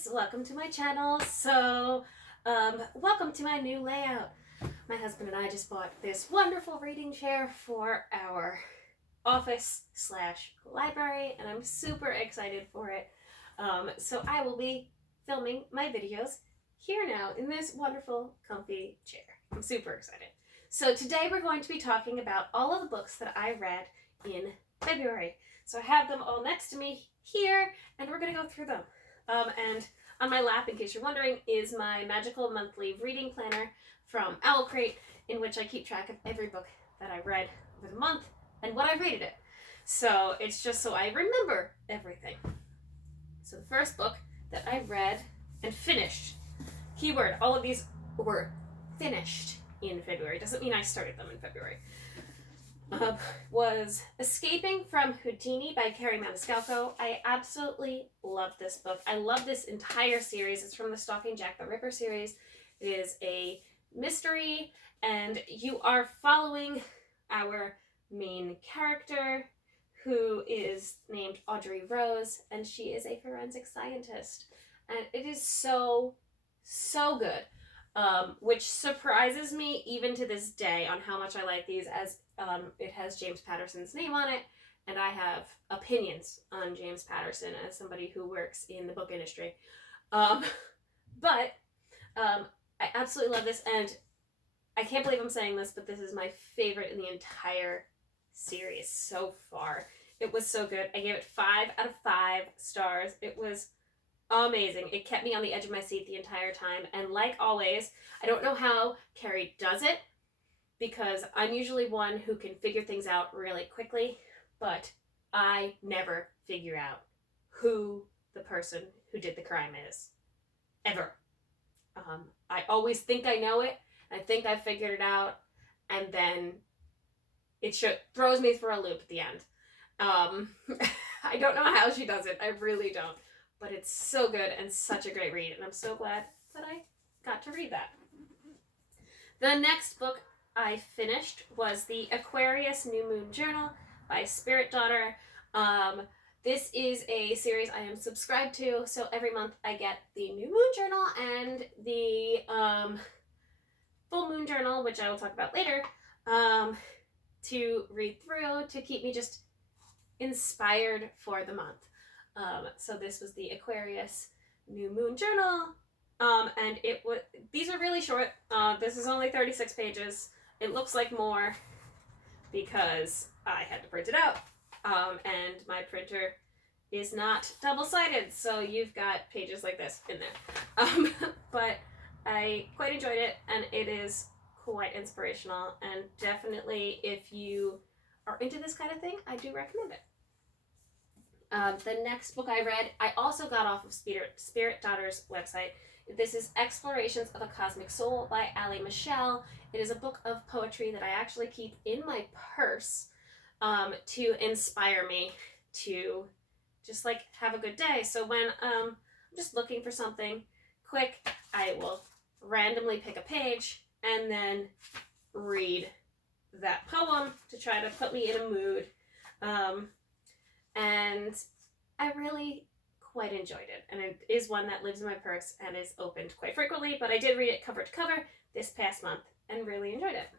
guys, welcome to my channel. Welcome to my new layout. My husband and I just bought this wonderful reading chair for our office slash library, and I'm super excited for it. So I will be filming my videos here now in this wonderful comfy chair. I'm super excited. So today we're going to be talking about all of the books that I read in February. So I have them all next to me here, and we're going to go through them. And on my lap, in case you're wondering, is my magical monthly reading planner from Owl Crate, in which I keep track of every book that I read over the month and what I rated it. So it's just so I remember everything. So the first book that I read and finished, keyword, all of these were finished in February. Doesn't mean I started them in February. Was Escaping from Houdini by Carrie Maniscalco. I absolutely love this book. I love this entire series. It's from the Stalking Jack the Ripper series. It is a mystery, and you are following our main character, who is named Audrey Rose, and she is a forensic scientist. And it is so good. Which surprises me even to this day on how much I like these, as it has James Patterson's name on it, and I have opinions on James Patterson as somebody who works in the book industry. I absolutely love this, and I can't believe I'm saying this, but this is my favorite in the entire series so far. It was so good. I gave it 5 out of 5 stars. It was amazing. It kept me on the edge of my seat the entire time. And like always, I don't know how Carrie does it, because I'm usually one who can figure things out really quickly, but I never figure out who the person who did the crime is. Ever. I always think I know it. I think I figured it out, and then it throws me for a loop at the end. I don't know how she does it. I really don't. But it's so good and such a great read, and I'm so glad that I got to read that. The next book I finished was the Aquarius New Moon Journal by Spirit Daughter. This is a series I am subscribed to, so every month I get the New Moon Journal and the Full Moon Journal, which I will talk about later, to read through to keep me just inspired for the month. So this was the Aquarius New Moon Journal, and these are really short. This is only 36 pages. It looks like more because I had to print it out, and my printer is not double-sided, so you've got pages like this in there. But I quite enjoyed it, and it is quite inspirational, and definitely if you are into this kind of thing, I do recommend it. The next book I read, I also got off of Spirit Daughter's website. This is Explorations of a Cosmic Soul by Ali Michelle. It is a book of poetry that I actually keep in my purse to inspire me to just like have a good day. So when I'm just looking for something quick, I will randomly pick a page and then read that poem to try to put me in a mood. And I really quite enjoyed it, and it is one that lives in my purse and is opened quite frequently, but I did read it cover to cover this past month and really enjoyed it.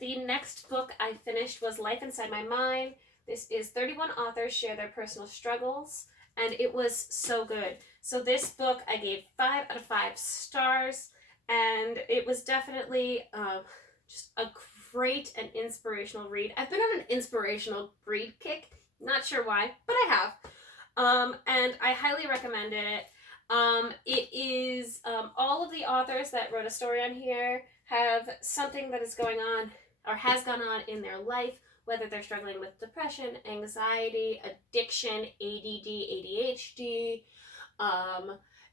The next book I finished was Life Inside My Mind. This is 31 authors share their personal struggles, and it was so good. So this book I gave 5 out of 5 stars, and it was definitely just a great and inspirational read. I've been on an inspirational read kick. Not sure why, but I have. And I highly recommended it. It is all of the authors that wrote a story on here have something that is going on or has gone on in their life, whether they're struggling with depression, anxiety, addiction, ADD, ADHD,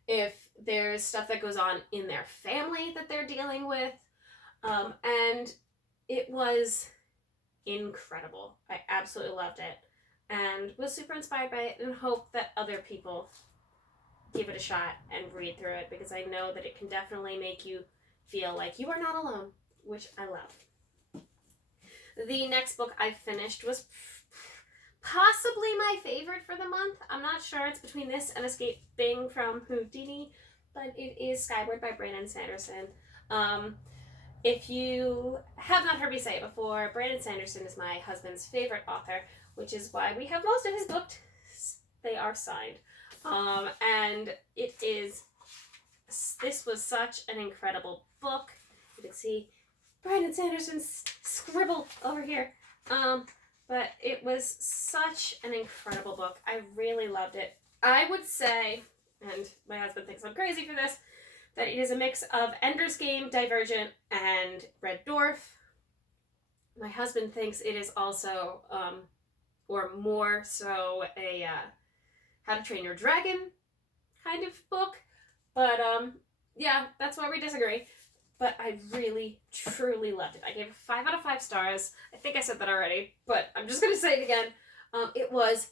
if there's stuff that goes on in their family that they're dealing with. And it was incredible. I absolutely loved it and was super inspired by it, and hope that other people give it a shot and read through it, because I know that it can definitely make you feel like you are not alone, which I love. The next book I finished was possibly my favorite for the month. I'm not sure. It's between this and Escaping from Houdini, but it is Skyward by Brandon Sanderson. Um, if you have not heard me say it before, Brandon Sanderson is my husband's favorite author, which is why we have most of his books. They are signed. And this was such an incredible book. You can see Brandon Sanderson's scribble over here. But it was such an incredible book. I really loved it. I would say, and my husband thinks I'm crazy for this, that it is a mix of Ender's Game, Divergent, and Red Dwarf. My husband thinks it is also, or more so, a How to Train Your Dragon kind of book. But yeah, that's why we disagree. But I really, truly loved it. I gave it 5 out of 5 stars. I think I said that already, but I'm just going to say it again. It was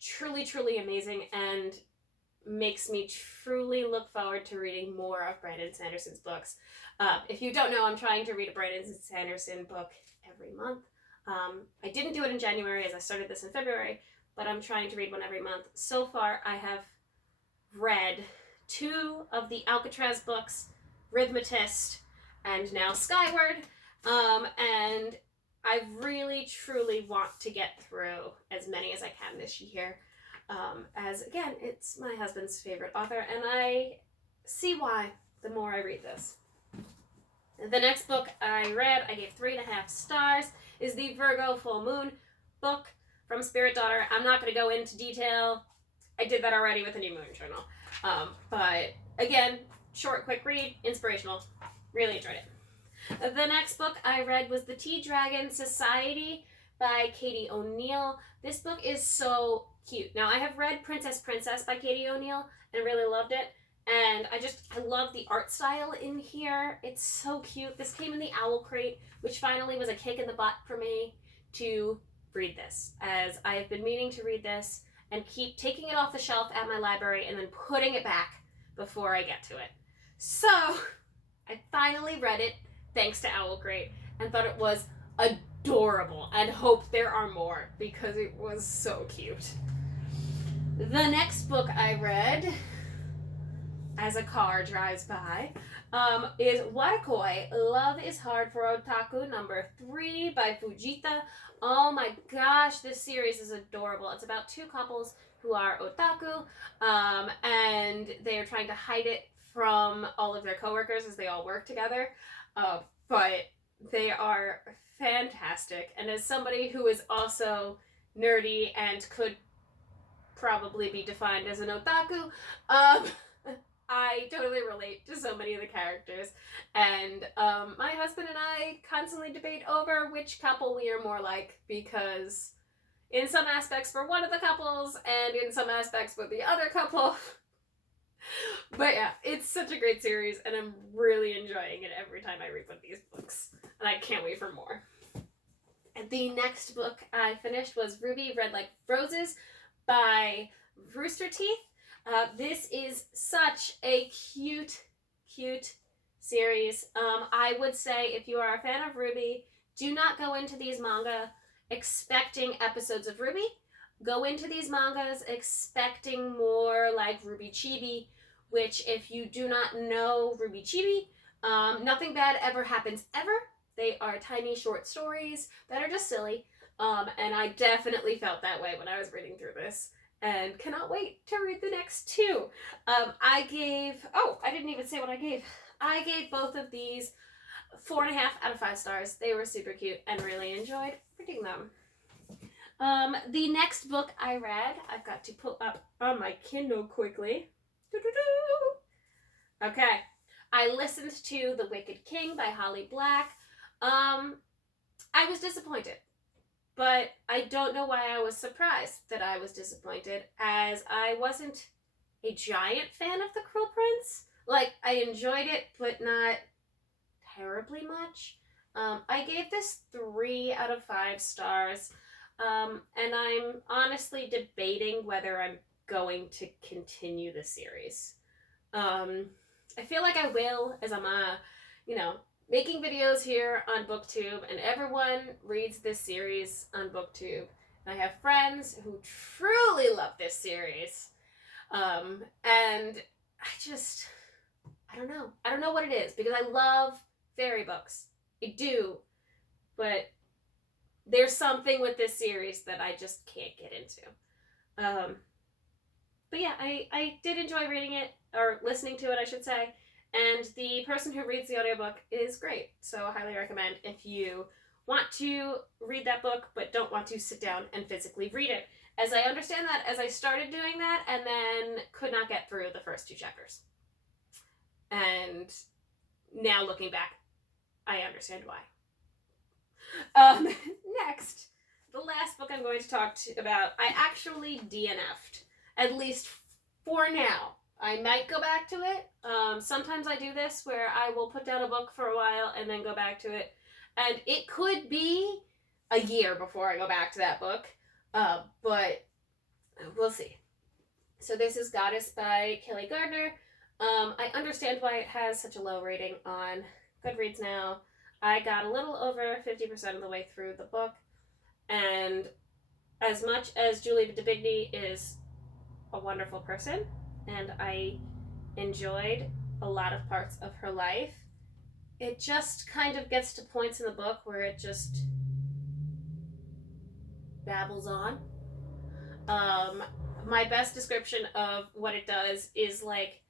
truly, truly amazing and makes me truly look forward to reading more of Brandon Sanderson's books. If you don't know, I'm trying to read a Brandon Sanderson book every month. I didn't do it in January as I started this in February, but I'm trying to read one every month. So far, I have read 2 of the Alcatraz books, Rhythmatist, and now Skyward, and I really truly want to get through as many as I can this year, as again, it's my husband's favorite author, and I see why the more I read this. The next book I read, I gave 3.5 stars, is the Virgo Full Moon book from Spirit Daughter. I'm not going to go into detail. I did that already with the New Moon Journal. But again, short, quick read, inspirational. Really enjoyed it. The next book I read was The Tea Dragon Society by Katie O'Neill. This book is so cute. Now, I have read Princess by Katie O'Neill and really loved it. And I love the art style in here. It's so cute. This came in the Owl Crate, which finally was a kick in the butt for me to read this, as I have been meaning to read this and keep taking it off the shelf at my library and then putting it back before I get to it. So, I finally read it, thanks to Owl Crate, and thought it was adorable, and hope there are more, because it was so cute. The next book I read, as a car drives by, is Watakoi, Love is Hard for Otaku, number 3 by Fujita. Oh my gosh, this series is adorable. It's about 2 couples who are otaku, and they are trying to hide it from all of their coworkers as they all work together. But they are fantastic. And as somebody who is also nerdy and could probably be defined as an otaku, I totally relate to so many of the characters, and my husband and I constantly debate over which couple we are more like, because in some aspects we're one of the couples, and in some aspects we're the other couple. But yeah, it's such a great series, and I'm really enjoying it every time I read one of these books, and I can't wait for more. And the next book I finished was Ruby Red Like Roses by Rooster Teeth. This is such a cute series. I would say if you are a fan of Ruby, do not go into these manga expecting episodes of Ruby. Go into these mangas expecting more like Ruby Chibi, which, if you do not know Ruby Chibi, nothing bad ever happens ever. They are tiny short stories that are just silly, and I definitely felt that way when I was reading through this. And cannot wait to read the next 2. I didn't even say what I gave. I gave both of these 4.5 out of 5 stars. They were super cute and really enjoyed reading them. The next book I read, I've got to pull up on my Kindle quickly. Okay. I listened to The Wicked King by Holly Black. I was disappointed. But I don't know why I was surprised that I was disappointed, as I wasn't a giant fan of The Cruel Prince. Like, I enjoyed it, but not terribly much. I gave this 3 out of 5 stars, and I'm honestly debating whether I'm going to continue the series. I feel like I will, as I'm making videos here on BookTube, and everyone reads this series on BookTube, And I have friends who truly love this series. And I don't know. I don't know what it is, because I love fairy books. I do. But there's something with this series that I just can't get into. But yeah, I did enjoy reading it, or listening to it, I should say. And the person who reads the audiobook is great. So I highly recommend if you want to read that book but don't want to sit down and physically read it. As I understand that, as I started doing that and then could not get through the first 2 chapters. And now looking back, I understand why. Next, the last book I'm going to talk about, I actually DNF'd, at least for now. I might go back to it. Sometimes I do this where I will put down a book for a while and then go back to it. And it could be a year before I go back to that book. But we'll see. So this is Goddess by Kelly Gardner. I understand why it has such a low rating on Goodreads now. I got a little over 50% of the way through the book. And as much as Julie DeBigny is a wonderful person, and I enjoyed a lot of parts of her life, it just kind of gets to points in the book where it just babbles on. My best description of what it does is like,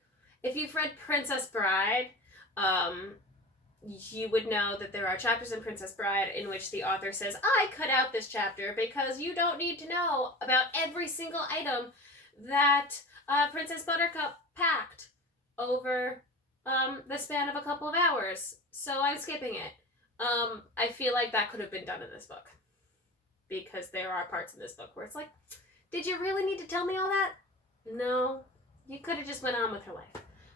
if you've read Princess Bride, you would know that there are chapters in Princess Bride in which the author says, I cut out this chapter because you don't need to know about every single item that Princess Buttercup packed over the span of a couple of hours. So I'm skipping it. I feel like that could have been done in this book, because there are parts in this book where it's like, did you really need to tell me all that? No, you could have just went on with her life.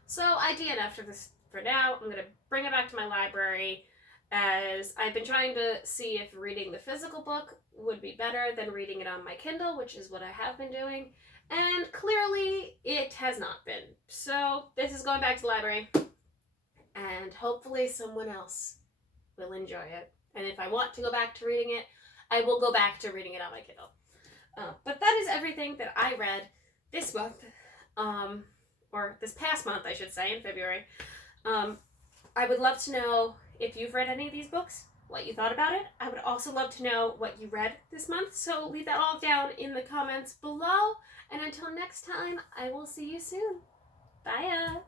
So I DNF'd for this for now. I'm going to bring it back to my library, as I've been trying to see if reading the physical book would be better than reading it on my Kindle, which is what I have been doing. And clearly it has not been. So this is going back to the library, and hopefully someone else will enjoy it. And if I want to go back to reading it, I will go back to reading it on my Kindle. But that is everything that I read this month, or this past month, I should say, in February. I would love to know if you've read any of these books, what you thought about it. I would also love to know what you read this month, so leave that all down in the comments below. And until next time, I will see you soon. Bye.